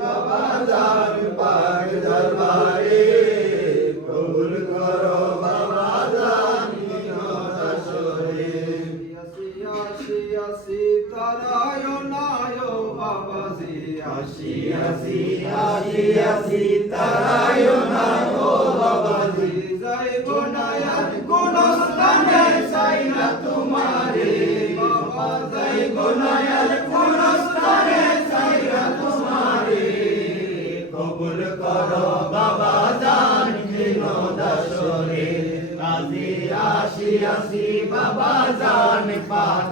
বাবা যান পাক দরবারে কবুল করো বাবা যান মিনতাসরে আসি আসি তারায় নায় বাবা জি আসি আসি আসি আসি তারায় নায় বাবা জি যাইব না আর কোন স্থানে চাই না তোমারে বাবা যাইব না আর কোন স্থানে আসি আসি বাবা জান পাক